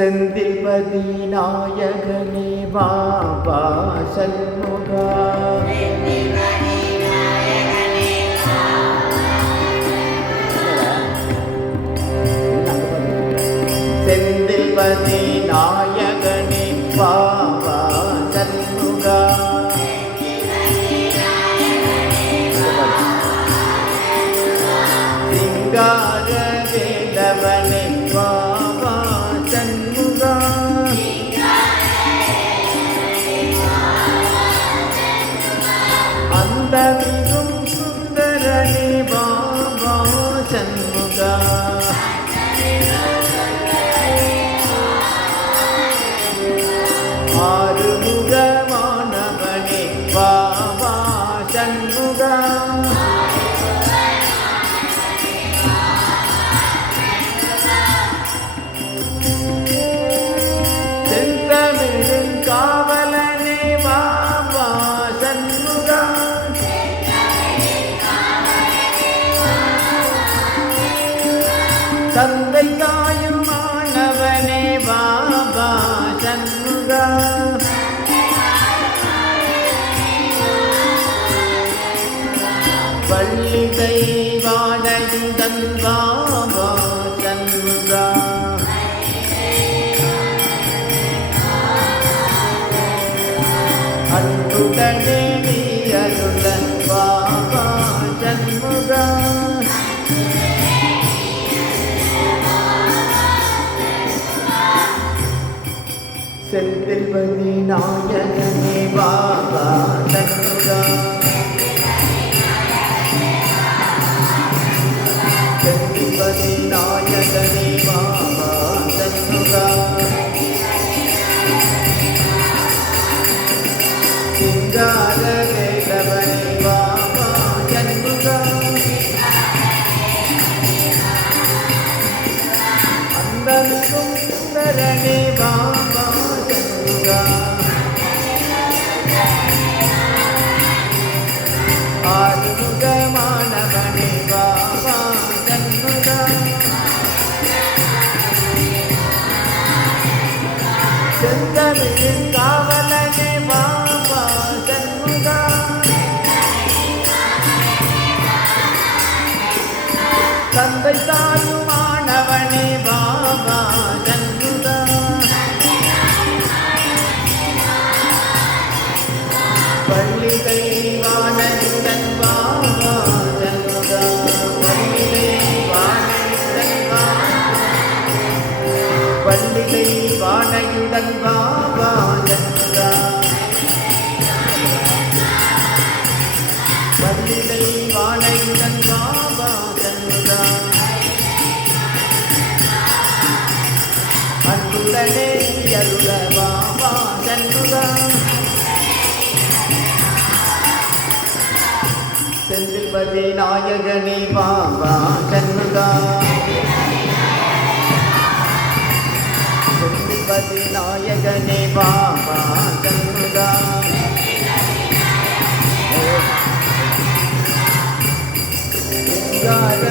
செந்தில்பதி நாயகனே பாபா சண்முகா செந்தில்பதி நாயகனே பாபா சண்முகா சிங்கார வேலவனே பாபா சண்முகா அந்த மிகும் சுந்தரனே பாபா சண்முகா ஆறுமுகமானவனே பாபா சண்முகா செந்தமிழின் காவலனே பாபா சண்முகா தந்தை தாயுமானவனே பாபா சண்முகா பள்ளி தெய்வானையுடன் பாபா சண்முகா அன்புடனே நீ அருளன் பாபா சண்முகா செந்தில்பதி நாயகனே பாபா சண்முகா செந்தில்பதி நாயகனே பாபா சண்முகா சிங்கார வேலவனே பாபா சண்முகா அந்த மிகும் சுந்தரனே பாபா சண்முகா ஆறுமுகமானவனே பாபா சண்முகா செந்தமிழின் காவலனே பாபா சண்முகா தந்தை தாயுமானவனே பாபா சண்முகா பள்ளி தெய்வானையுடன் பாபா சண்முகா பள்ளி தெய்வானையுடன் பள்ளி தெய்வானையுடன் பாபா சண்முகா பள்ளி தெய்வானையுடன் பாபா சண்முகா அன்புடனே அருள பாபா சண்முகா செந்தில்பதி நாயகனே பாபா சண்முகா செந்தில்பதி நாயகனே பாபா சண்முகா சிங்கார